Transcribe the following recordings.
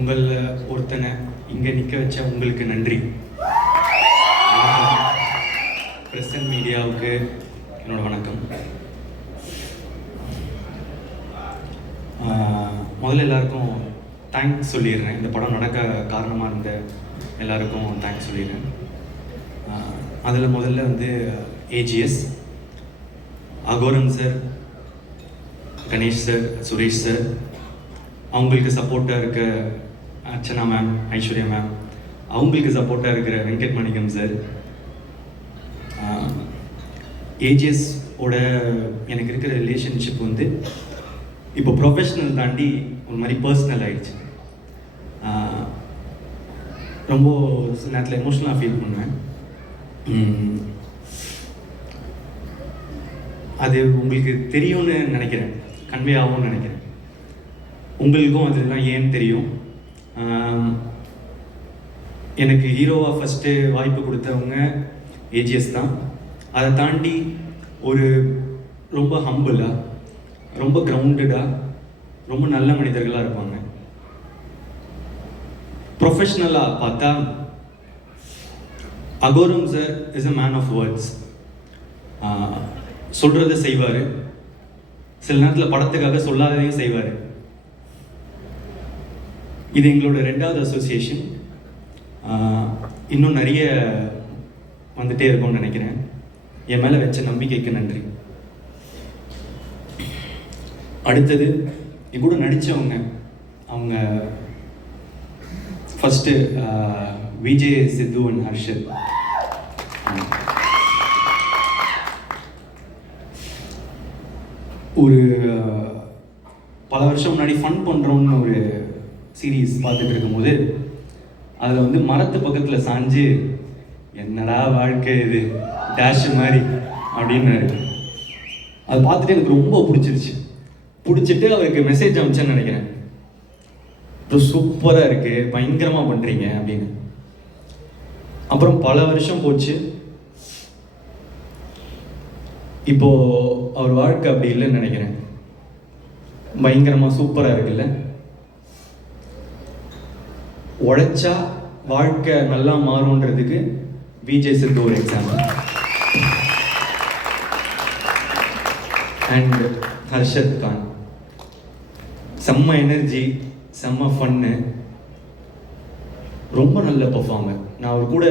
உங்களில் ஒருத்தனை இங்கே நிற்க வச்ச உங்களுக்கு நன்றி. பிரஸ் அண்ட் மீடியாவுக்கு என்னோட வணக்கம். முதல்ல எல்லாருக்கும் தேங்க்ஸ் சொல்லிடுறேன். இந்த படம் நடக்க காரணமாக இருந்த எல்லாருக்கும் தேங்க்ஸ் சொல்லிடுறேன். அதில் முதல்ல AGS, Agoram sir, Ganesh sir, Suresh sir, அவங்களுக்கு சப்போர்ட்டாக இருக்க அர்ச்சனா மேம், ஐஸ்வர்யா மேம், அவங்களுக்கு சப்போர்ட்டாக இருக்கிற வெங்கட் மணிகம் சார். ஏஜிஎஸோட எனக்கு இருக்கிற ரிலேஷன்ஷிப் இப்போ ப்ரொஃபஷ்னல் தாண்டி ஒரு மாதிரி பர்சனல் ஆகிடுச்சு. ரொம்ப சில நேரத்தில் எமோஷ்னலாக ஃபீல் பண்ணுவேன். அது உங்களுக்கு தெரியும்னு நினைக்கிறேன், கன்வே ஆகும்னு நினைக்கிறேன். உங்களுக்கும் அதெல்லாம் ஏன்னு தெரியும். எனக்கு ஹீரோவாக ஃபஸ்ட்டு வாய்ப்பு கொடுத்தவங்க ஏஜிஎஸ் தான். அதை தாண்டி ஒரு ரொம்ப ஹம்பிளாக, ரொம்ப கிரவுண்டடாக, ரொம்ப நல்ல மனிதர்களாக இருப்பாங்க. ப்ரொஃபஷ்னலாக பார்த்தா Agoram sir is a man of words. சொல்கிறத செய்வார், சில நேரத்தில் படத்துக்காக சொல்லாததையும் செய்வார். இது எங்களோட 2வது அசோசியேஷன். இன்னும் நிறைய வந்துட்டே இருக்கும்னு நினைக்கிறேன். என் மேலே வச்ச நம்பிக்கைக்கு நன்றி. அடுத்தது என் கூட நடித்தவங்க, அவங்க ஃபஸ்ட்டு விஜய், சித்து அண்ட் ஹர்ஷத். ஒரு பல வருஷம் முன்னாடி ஃபன் பண்ணுறோம்னு ஒரு சீரீஸ் பார்த்துட்டு இருக்கும்போது அதில் மரத்து பக்கத்தில் சாஞ்சு என்னடா வாழ்க்கை இது டேஷ் மாதிரி அப்படின்னாரு. அதை பார்த்துட்டு எனக்கு ரொம்ப பிடிச்சிட்டு அவருக்கு மெசேஜ் அனுப்பிச்சேன்னு நினைக்கிறேன். இப்போ சூப்பராக இருக்குது, பயங்கரமாக பண்ணுறீங்க அப்படின்னு. அப்புறம் பல வருஷம் போச்சு. இப்போது அவர் வாழ்க்கை அப்படி இல்லைன்னு நினைக்கிறேன். பயங்கரமாக சூப்பராக இருக்குல்ல. உழைச்சா வாழ்க்கை நல்லா மாறும்ன்றதுக்கு விஜய் சித்து ஒரு எக்ஸாம்பிள். அண்ட் ஹர்ஷத் கான் செம்ம எனர்ஜி, செம்ம ஃபன்னு, ரொம்ப நல்ல பர்ஃபார்மர். நான் அவர் கூட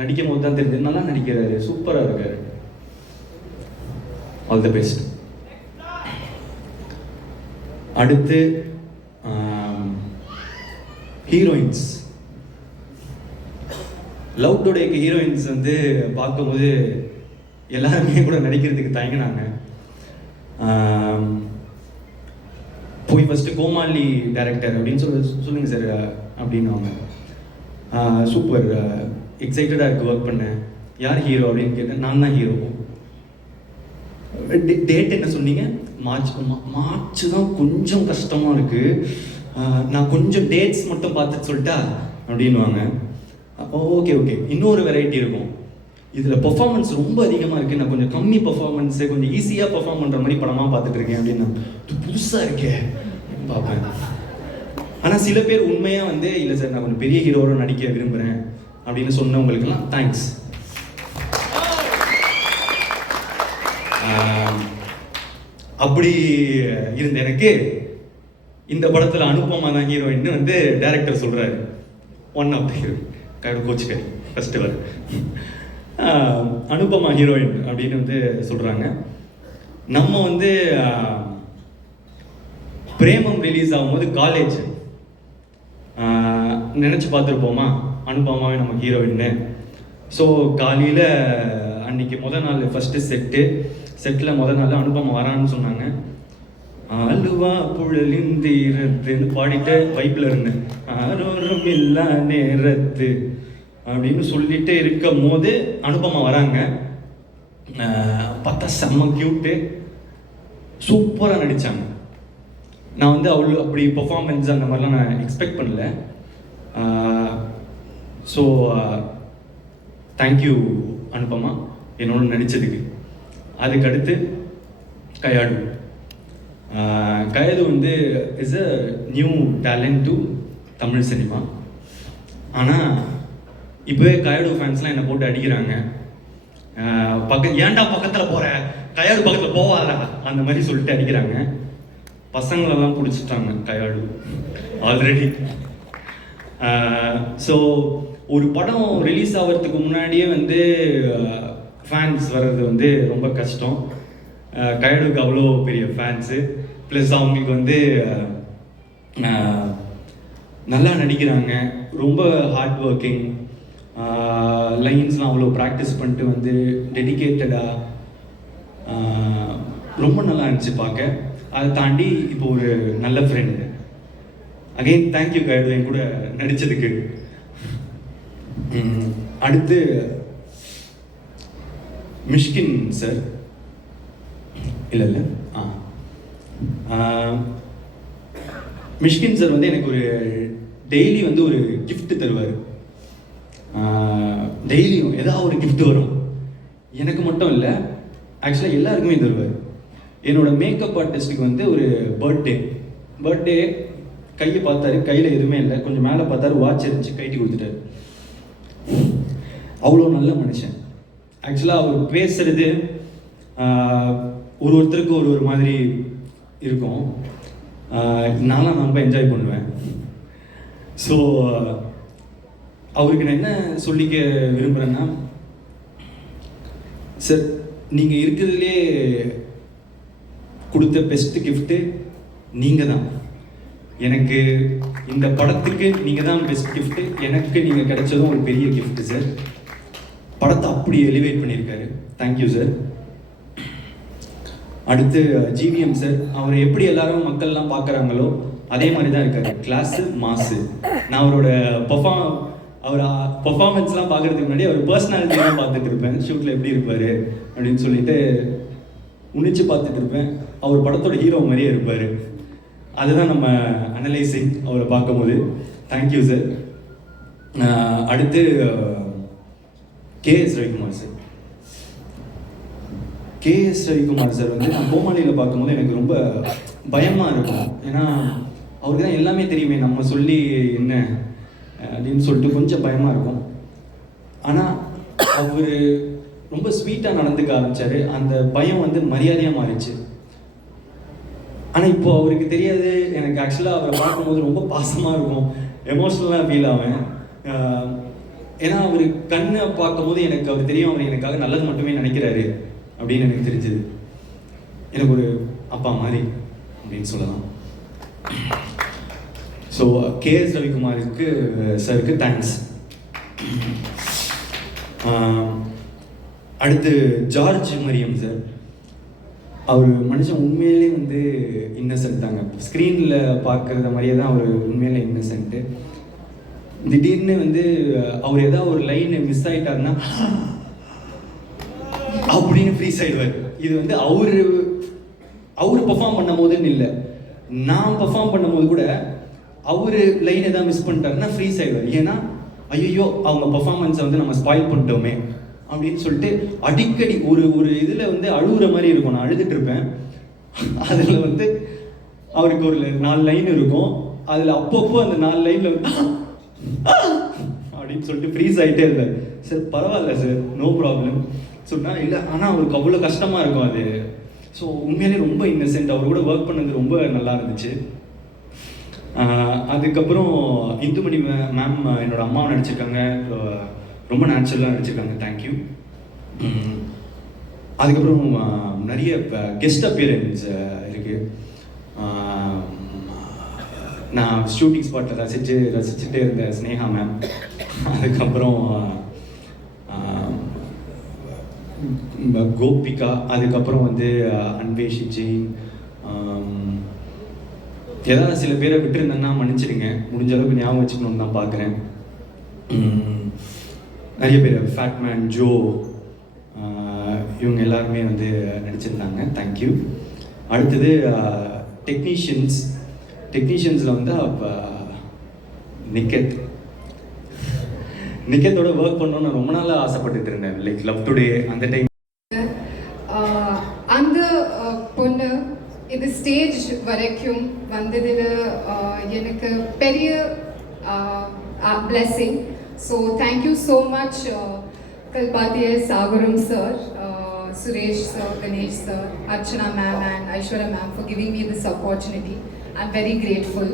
நடிக்கும் போது தான் தெரிஞ்சது, நல்லா நடிக்கிறாரு, சூப்பராக இருக்காரு. All the best. அடுத்து ஹீரோயின்ஸ். லவ் டுடேக்கு ஹீரோயின்ஸ் பார்க்கும்போது எல்லாருமே கூட நடிக்கிறதுக்கு தயங்கினாங்க. போய் ஃபஸ்ட்டு கோமாளி டைரக்டர் அப்படின்னு சொல்லுங்கள் சார் அப்படின்னுவாங்க. சூப்பர், எக்ஸைட்டடாக இருக்குது ஒர்க் பண்ணேன். யார் ஹீரோ அப்படின்னு கேட்டேன். நான் தான் ஹீரோ. டேட் என்ன சொன்னீங்க? மார்ச் தான் கொஞ்சம் கஷ்டமாக இருக்குது, நான் கொஞ்சம் டேட்ஸ் மட்டும் பார்த்துட்டு சொல்லிட்டா அப்படின்வாங்க. ஓகே, இன்னொரு வெரைட்டி இருக்கும். இதில் பெர்ஃபார்மன்ஸ் ரொம்ப அதிகமாக இருக்குது, நான் கொஞ்சம் கம்மி பெர்ஃபார்மன்ஸு, கொஞ்சம் ஈஸியாக பெர்ஃபார்ம் பண்ணுற மாதிரி படமாக பார்த்துட்டு இருக்கேன் அப்படின்னா, இது புதுசாக இருக்கே பார்ப்பேன். ஆனால் சில பேர் உண்மையாக இல்லை சார், நான் கொஞ்சம் பெரிய ஹீரோவோட நடிக்க விரும்புகிறேன் அப்படின்னு சொன்னவங்களுக்கெல்லாம் தேங்க்ஸ். அப்படி இருந்த எனக்கு இந்த படத்தில் அனுபமா தான் ஹீரோயின் டைரக்டர் சொல்கிறாரு. ஒன் ஆஃப் த ஹீரோயின் கோச்சிக்கரி ஃபஸ்ட்டு வர அனுபமா ஹீரோயின் அப்படின்னு சொல்கிறாங்க. நம்ம பிரேமம் ரிலீஸ் ஆகும்போது காலேஜ் நினச்சி பார்த்துருப்போமா அனுபமாவே நம்ம ஹீரோயின்னு. ஸோ காலையில் அன்றைக்கி முதல் நாள் ஃபஸ்ட்டு செட்டில் முதல் நாள் அனுபமா வரான்னு சொன்னாங்க. அழுவா புழலிந்தீரத்துன்னு பாடிட்டு வைப்பில் இருந்தேன். ஆரோரும் இல்லா நேரத்து அப்படின்னு சொல்லிட்டு இருக்கும் போது அனுபமா வராங்க. பார்த்தா செம்ம க்யூட்டு, சூப்பராக நடித்தாங்க. நான் அவ்வளோ அப்படி பெர்ஃபார்மன்ஸ் அந்த மாதிரிலாம் நான் எக்ஸ்பெக்ட் பண்ணல. ஸோ தேங்க்யூ அனுபமா என்னோட நடித்ததுக்கு. அதுக்கடுத்து Kayadu is a new talent to Tamil cinema. ஆனால் இப்போவே கயடு ஃபேன்ஸ்லாம் என்னை போட்டு அடிக்கிறாங்க. ஏன்டா பக்கத்தில் போகிற, கயாடு பக்கத்தில் போவாதா அந்த மாதிரி சொல்லிட்டு அடிக்கிறாங்க. பசங்களெல்லாம் பிடிச்சிட்டாங்க கயாடு ஆல்ரெடி. ஸோ ஒரு படம் ரிலீஸ் ஆகிறதுக்கு முன்னாடியே வந்து ஃபேன்ஸ் வர்றது வந்து ரொம்ப கஷ்டம். கயடுக்கு அவ்வளோ பெரிய ஃபேன்ஸு, ப்ளஸ் அவங்களுக்கு வந்து நல்லா நடிக்கிறாங்க, ரொம்ப ஹார்ட் ஒர்க்கிங், லைன்ஸ்லாம் அவ்வளோ ப்ராக்டிஸ் பண்ணிட்டு வந்து டெடிக்கேட்டடாக ரொம்ப நல்லா இருந்துச்சு பார்க்க. அதை தாண்டி இப்போ ஒரு நல்ல ஃப்ரெண்டு. அகெயின் தேங்க்யூ கயடு என் கூட நடித்ததுக்கு. அடுத்து மிஷ்கின் சார். இல்லை மிஷ்கின் சார் வந்து எனக்கு ஒரு டெய்லி வந்து ஒரு கிஃப்ட் தருவார். டெய்லியும் ஏதாவது ஒரு கிஃப்ட் வரும். எனக்கு மட்டும் இல்லை, ஆக்சுவலாக எல்லாருக்குமே தருவார். என்னோட மேக்கப் ஆர்டிஸ்ட்டுக்கு வந்து ஒரு பர்த்டே கையை பார்த்தாரு, கையில் எதுவுமே இல்லை, கொஞ்சம் மேலே பார்த்தாரு, வாட்ச் இருந்துச்சு, கைட்டி கொடுத்துட்டாரு. அவ்வளோ நல்ல மனுஷன். ஆக்சுவலாக அவர் பேசுகிறது ஒருத்தருக்கு ஒரு மாதிரி இருக்கும். நான்லாம் ரொம்ப என்ஜாய் பண்ணுவேன். ஸோ அவருக்கு நான் என்ன சொல்லிக்க விரும்புகிறேன்னா, சார் நீங்கள் இருக்கிறதுலே கொடுத்த பெஸ்ட் கிஃப்ட்டு நீங்கள் தான். எனக்கு இந்த படத்துக்கு நீங்கள் தான் பெஸ்ட் கிஃப்ட்டு. எனக்கு நீங்கள் கிடைச்சதும் ஒரு பெரிய கிஃப்ட்டு சார். படத்தை அப்படி எலிவேட் பண்ணியிருக்காரு. Thank you sir. அடுத்து ஜிவிஎம் சார். அவர் எப்படி எல்லாரும் மக்கள்லாம் பார்க்குறாங்களோ அதே மாதிரி தான் இருக்காரு. கிளாஸு மாசு. நான் அவரோட பர்ஃபார்மன்ஸ்லாம் பார்க்குறதுக்கு முன்னாடி அவர் பர்சனாலிட்டிலாம் பார்த்துட்டு இருப்பேன். ஷூட்டில் எப்படி இருப்பார் அப்படின்னு சொல்லிட்டு உன்னிச்சு பார்த்துட்டு இருப்பேன். அவர் படத்தோட ஹீரோ மாதிரியே இருப்பார். அதுதான் நம்ம அனலைசிங் அவரை பார்க்கும்போது. Thank you sir. அடுத்து KS Ravikumar sir. KS Ravikumar sir வந்து நான் கோமாளியில் பார்க்கும்போது எனக்கு ரொம்ப பயமாக இருக்கும். ஏன்னா அவருக்கு தான் எல்லாமே தெரியுமே, நம்ம சொல்லி என்ன அப்படின்னு சொல்லிட்டு கொஞ்சம் பயமாக இருக்கும். ஆனால் அவர் ரொம்ப ஸ்வீட்டாக நடந்துக்க ஆரம்பித்தார். அந்த பயம் வந்து மரியாதையாக மாறிச்சு. ஆனால் இப்போ அவருக்கு தெரியாது. எனக்கு ஆக்சுவலாக அவரை பார்க்கும்போது ரொம்ப பாசமாக இருக்கும், எமோஷ்னலாக ஃபீல் ஆவேன். ஏன்னா அவர் கண்ணை பார்க்கும்போது எனக்கு அவர் தெரியும், அவர் எனக்காக நல்லது மட்டுமே நினைக்கிறாரு அப்படின்னு எனக்கு தெரிஞ்சது. எனக்கு ஒரு அப்பா மாதிரி அப்படின்னு சொல்லலாம். ஸோ கேஎஸ் ரவிக்குமாருக்கு சாருக்கு தேங்க்ஸ். அடுத்து ஜார்ஜ் மரியம் சார். அவர் மனுஷன் உண்மையிலே வந்து இன்னசென்ட் தாங்க. ஸ்க்ரீனில் பார்க்குறத மாதிரியே தான் அவர் உண்மையிலே இன்னசென்ட்டு. திடீர்னு வந்து அவர் ஏதாவது ஒரு லைன் மிஸ் ஆகிட்டாருன்னா அப்படின்னு ஃப்ரீஸ் ஆகிடுவார். இது வந்து அவர் பெர்ஃபார்ம் பண்ணும் போதுன்னு இல்லை, நான் பெர்ஃபார்ம் பண்ணும்போது கூட அவர் லைன் எதாவது மிஸ் பண்ணிட்டாருன்னா ஃப்ரீஸ் ஆகிடுவார். ஏன்னா ஐயோ அவங்க பெர்ஃபார்மன்ஸை வந்து நம்ம ஸ்பாயில் பண்ணிட்டோமே அப்படின்னு சொல்லிட்டு அடிக்கடி ஒரு இதில் வந்து அழுகுற மாதிரி இருக்கும். நான் அழுதுட்டு இருப்பேன். அதில் வந்து அவருக்கு ஒரு 4 லைன் இருக்கும். அதில் அப்பப்போ அந்த 4 லைனில் வந்து அப்படின்னு சொல்லிட்டு ஃப்ரீஸ் ஆகிட்டே இருந்தார். சார் பரவாயில்ல சார், நோ ப்ராப்ளம் சொன்னால் இல்லை. ஆனால் அவருக்கு அவ்வளோ கஷ்டமாக இருக்கும் அது. ஸோ உண்மையிலே ரொம்ப இன்னசென்ட். அவர் கூட ஒர்க் பண்ணது ரொம்ப நல்லா இருந்துச்சு. அதுக்கப்புறம் இந்துமணி மேம் என்னோட அம்மாவை நடிச்சிருக்காங்க. ரொம்ப நேச்சுரலாக நடிச்சிருக்காங்க. தேங்க்யூ. அதுக்கப்புறம் நிறைய கெஸ்ட் அப்பியரன்ஸ் இருக்குது. நான் ஷூட்டிங் ஸ்பாட்டில் ரசிச்சுட்டே இருந்த ஸ்னேகா மேம். அதுக்கப்புறம் கோபிகா. அதுக்கப்புறம் வந்து அன்வேஷி ஜெயின். ஏதாவது சில பேரை விட்டுருந்தேன்னா மன்னிச்சிடுங்க. முடிஞ்ச அளவுக்கு ஞாபகம் வச்சுக்கணுன்னு தான் பார்க்குறேன். நிறைய பேர் ஃபேட்மேன், ஜோ, இவங்க எல்லாருமே வந்து நடிச்சிருந்தாங்க. தேங்க்யூ. அடுத்தது டெக்னீஷியன்ஸில் வந்து நிக்கத்தோட ஒர்க் பண்ணணும்னு நான் ரொம்ப நாளாக ஆசைப்பட்டுட்டு இருந்தேன். லைக் லவ் டுடே அந்த டைம். அந்த பொண்ணு இது ஸ்டேஜ் வரைக்கும் வந்ததில் எனக்கு பெரிய blessing. So thank you so much, Kalpathiya Saguram sir, Suresh sir, Ganesh sir, Archana ma'am and Aishwarya ma'am for giving me this opportunity. I'm very grateful.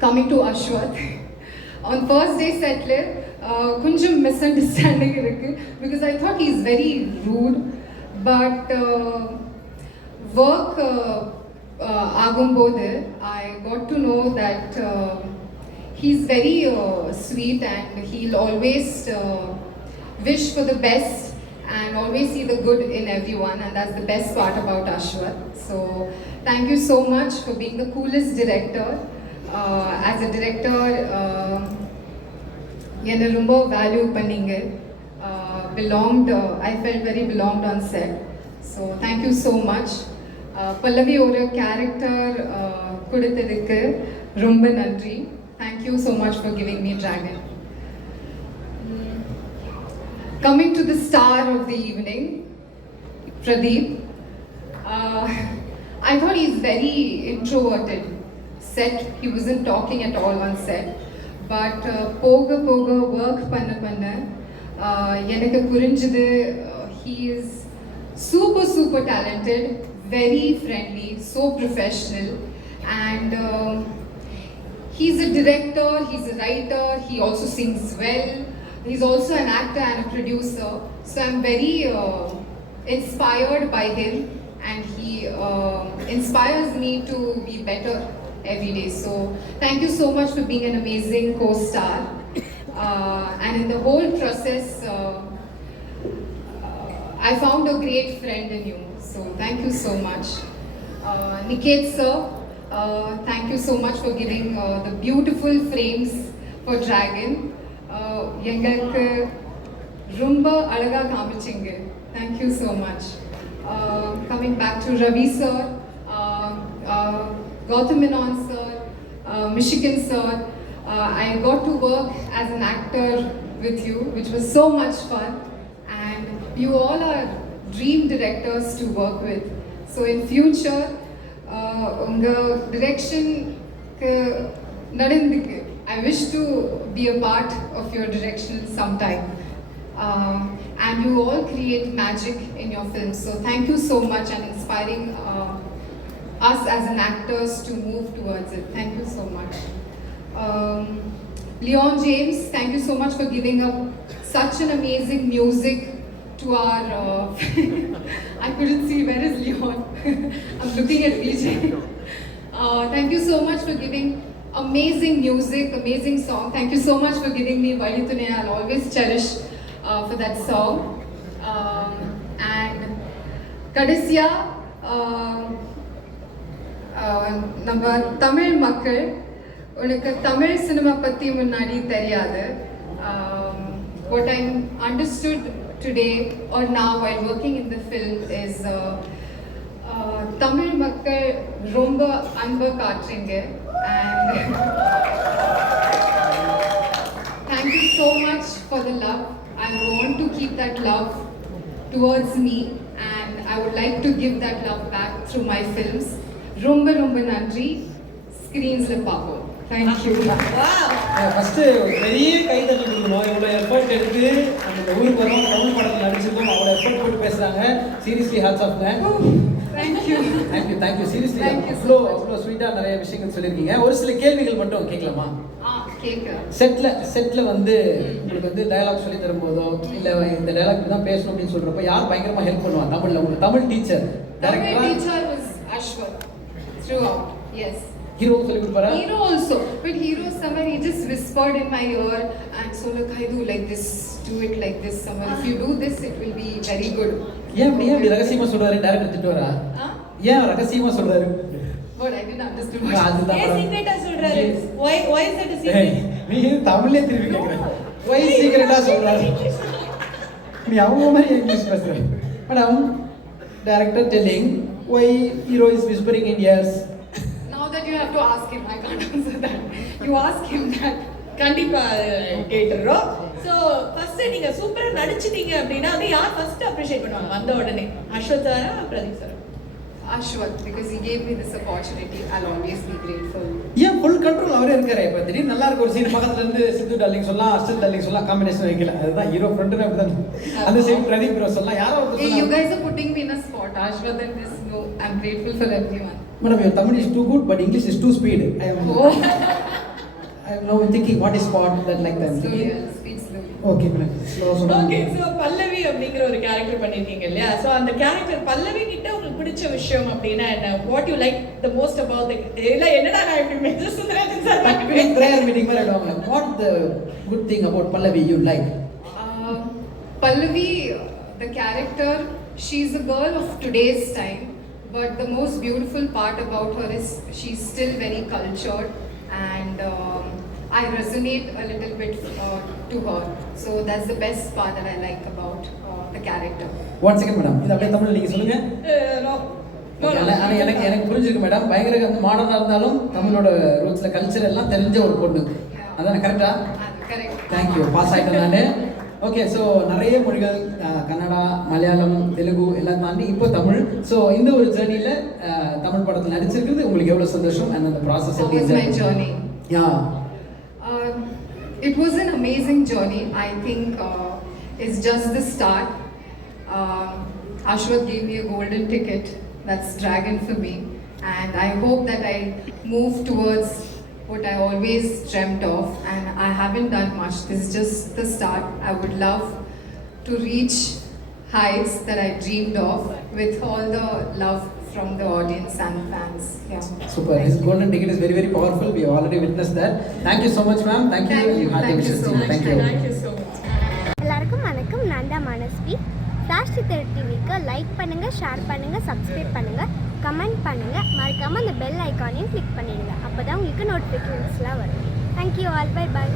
Coming to Ashwath, on first day settler, kunjam misunderstanding irukku because I thought he's very rude, but work agumbodhu I got to know that he's very sweet and he'll always wish for the best and always see the good in everyone, and that's the best part about Ashwath. So thank you so much for being the coolest director. As a director, என்னை ரொம்ப value பண்ணீங்க. Belonged, I felt very belonged on set. So thank you so much. பல்லவி ஒரு character கொடுத்ததுக்கு ரொம்ப நன்றி. Thank you so much for giving me Dragon. Coming to the star of the evening, Pradeep. I thought he's very introverted. Set, he wasn't talking at all on set. But poga work panna எனக்கு புரிஞ்சது he is super talented, very friendly, so professional, and he's a director, he's a writer, he also sings well, he's also an actor and a producer, so I'm very inspired by him, and he inspires me to be better every day. So thank you so much for being an amazing co-star, and in the whole process I found a great friend in you, so thank you so much. Niket sir, thank you so much for giving the beautiful frames for Dragon. எங்களுக்கு ரொம்ப அழகா காமிச்சிங்க. Thank you so much. Coming back to Ravi sir, Gautam Menon sir, Michigan sir, I got to work as an actor with you, which was so much fun, and you all are dream directors to work with. So in future, unga direction nadandhukku, I wish to be a part of your direction sometime. And you all create magic in your films. So thank you so much and inspiring us as an actors to move towards it. Thank you so much. Leon James, thank you so much for giving up such an amazing music to our I couldn't see, where is Leon? I'm looking at Vijay. Thank you so much for giving amazing music, amazing song. Thank you so much for giving me Valithune. I'll always cherish for that song. And Kadisya, நம்ம தமிழ் மக்கள், உனக்கு Tamil cinema பற்றி முன்னாடி தெரியாது. What I understood today or now while working in the film is Tamil மக்கள் ரொம்ப அன்பு காட்டுறீங்க, and thank you so much for the love. I want to keep that love towards me, and I would like to give that love back through my films. ரொம்ப நன்றி. ஸ்க்ரீன்ஸ்ல பார்ப்போம். Thank you. First பெரிய கைதட்டி கொடுக்கணும். இவ்வளோ effort எடுத்து அந்த ஊருக்கு வரோம், தமிழ் படத்தில் நடிச்சிருக்கோம், அவ்வளோ எஃபர்ட் போட்டு பேசுகிறாங்க. Seriously hats off. Thank you seriously. அவ்வளோ ஸ்வீட்டாக நிறைய விஷயங்கள் சொல்லியிருக்கீங்க. ஒரு சில கேள்விகள் மட்டும் கேட்கலாமா? செட்டில் வந்து உங்களுக்கு வந்து டயலாக் சொல்லி தரும்போதோ இல்லை இந்த டயலாக் தான் பேசணும் அப்படின்னு சொல்கிறப்போ யார் பயங்கரமாக ஹெல்ப் பண்ணுவாங்க தமிழில்? உங்களுக்கு Tamil teacher Ashwath throughout. Yes. Hero சொல்லி கொடுப்பாரா? Hero also, but hero somewhere he just whispered in my ear and so like I do like this, do it like this somewhere. If you do this it will be very good. ஏன் அப்படி ரகசியமா சொல்றாரு? Director திட்டுவாரா? ஏன் ரகசியமா சொல்றாரு? What I didn't understand. அதுதான் சீக்ரெட்டா சொல்றாரு. Why is that a secret? நீ தமிழ்ல திருப்பி கேக்குற. Why சீக்ரெட்டா சொல்றாரு? நீ அவங்க மாதிரி இங்கிலீஷ் பேசுற. Madam, director telling why hero is whispering in ears. Now that you have to ask him, I can't answer that. You ask him that. கண்டிப்பா கேட்டுறோம். சோ ஃபர்ஸ்ட் நீங்க சூப்பரா நடிச்சிட்டீங்க அப்படினா அது யார் ஃபர்ஸ்ட் அப்ரிஷியேட் பண்ணுவாங்க வந்த உடனே? அஸ்வத் சாரா, பிரதீப் சாரா? Ashwath, because he gave me this opportunity. I'll always be grateful. ஏன் ஃபுல் கண்ட்ரோல் அவரே இருக்காரு. இப்போ திடீர்னு நல்லா இருக்க ஒரு சீன் பக்கத்துல இருந்து சித்து டார்லிங் சொல்லலாம், அர்ஷத் டார்லிங் சொல்லலாம், காம்பினேஷன் வைக்கல. அதுதான் ஹீரோ ஃப்ரெண்ட் அப்படிதான். அந்த சீன் பிரதீப் ப்ரோ சொல்லலாம், யாரோ ஒருத்தர் Hey, you சொல்லலாம். guys are putting me in a spot. Ashwath and this, no, I'm grateful for everyone. Madam, your Tamil is too good, but English is too speed. Oh, I am now thinking what is spot that like that. slowly, I'll speak slowly. Okay, madam. Slow, slow. Okay so Pallavi அப்படிங்கிற ஒரு character பண்ணிருக்கீங்க இல்லையா? So அந்த character பல்லவி கிட்ட உங்களுக்கு பிடிச்ச விஷயம் அப்படின்னா என்ன? What you like the most about இல்லை என்னடா நான் இப்படி message Sundarajan sir Big prayer meeting மாதிரி ஆடுவாங்க. What the good thing about Pallavi you like? Pallavi, the character, she's a girl of today's time, but the most beautiful part about her is she's still very cultured, and I resonate a little bit to her. So that's the best part that I like about the character. One second madam. இது அப்படியே தமிழ்ல நீங்க சொல்லுங்க. ஆனா எனக்கு புரிஞ்சிருக்கு madam. பயங்கர மாடர்னா இருந்தாலும் தமிழோட ரூட்ஸ்ல கல்ச்சர் எல்லாம் தெரிஞ்ச ஒரு பொண்ணு. அதானே கரெக்டா? Correct. Thank you. பாஸ் ஆயிட்டேன் நானு. ஓகே ஸோ நிறைய மொழிகள் கன்னடா, மலையாளம், தெலுங்கு எல்லாம் தாண்டி இப்போ தமிழ். ஸோ இந்த ஒரு ஜேர்னியில் தமிழ் படத்தில் நடிச்சிருக்கிறது உங்களுக்கு எவ்வளோ சந்தோஷம்? அண்ட் அந்த process That was my journey. Yeah It was an amazing journey. I think it's just the start. Ashwath gave me a golden ticket. That's Dragon for me. And I hope that I move towards what I always dreamt of. And I haven't done much. This is just the start. I would love to reach heights that I dreamed of with all the love from the audience and fans. Yeah. Super. His golden ticket is very, very powerful. We have already witnessed that. Thank you so much, ma'am. Thank you. Thank you. had Thank the you so wishes. much. Thank you. Thank you so much. எல்லாருக்கும் வணக்கம். நான் தான் Manasvi. Flash சித்தர் டிவிக்கு like பண்ணுங்கள், share பண்ணுங்கள், subscribe பண்ணுங்கள், comment பண்ணுங்கள். மறக்காமல் அந்த பெல் ஐக்கானையும் கிளிக் பண்ணிடுங்க. அப்போ தான் உங்களுக்கு நோட்டிஃபிகேஷன்ஸ்லாம் வரும். Thank you all. Bye bye.